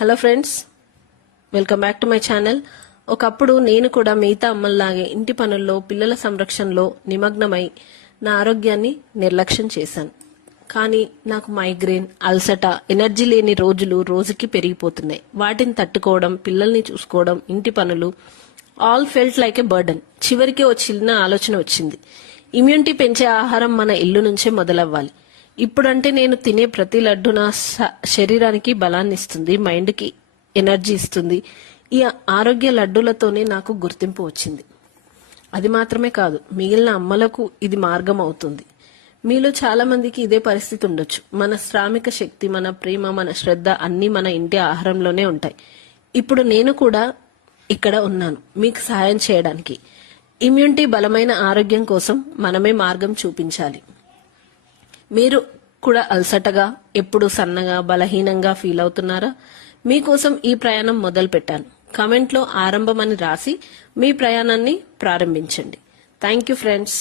Hello friends, welcome back to my channel. ఒకప్పుడు నేను కూడా మిగతా అమ్మల్లాగే ఇంటి పనుల్లో పిల్లల సంరక్షణలో నిమగ్నమై నా ఆరోగ్యాన్ని నిర్లక్ష్యం చేశాను. కానీ నాకు మైగ్రేన్, అల్సట, ఎనర్జీ లేని రోజులు రోజుకి పెరిగిపోతున్నాయి. వాటిని తట్టుకోవడం, పిల్లల్ని చూసుకోవడం, ఇంటి పనులు all felt like a burden. చివరికి ఓ చిన్న ఆలోచన వచ్చింది. ఇమ్యూనిటీ పెంచే ఆహారం మన ఇల్లు నుంచే మొదలవ్వాలి. ఇప్పుడంటే నేను తినే ప్రతి లడ్డు నా శరీరానికి బలాన్ని ఇస్తుంది, మైండ్కి ఎనర్జీ ఇస్తుంది. ఈ ఆరోగ్య లడ్డూలతోనే నాకు గుర్తింపు వచ్చింది. అది మాత్రమే కాదు, మిగిలిన అమ్మలకు ఇది మార్గం అవుతుంది. మీలో చాలా మందికి ఇదే పరిస్థితి ఉండొచ్చు. మన శ్రామిక శక్తి, మన ప్రేమ, మన శ్రద్ధ అన్నీ మన ఇంటి ఆహారంలోనే ఉంటాయి. ఇప్పుడు నేను కూడా ఇక్కడ ఉన్నాను మీకు సహాయం చేయడానికి. ఇమ్యూనిటీ, బలమైన ఆరోగ్యం కోసం మనమే మార్గం చూపించాలి. మీరు కూడా అలసటగా, ఎప్పుడు సన్నగా, బలహీనంగా ఫీల్ అవుతున్నారా? మీకోసం ఈ ప్రయాణం మొదలు పెట్టాను. కామెంట్లో ఆరంభం అని రాసి మీ ప్రయాణాన్ని ప్రారంభించండి. Thank you friends.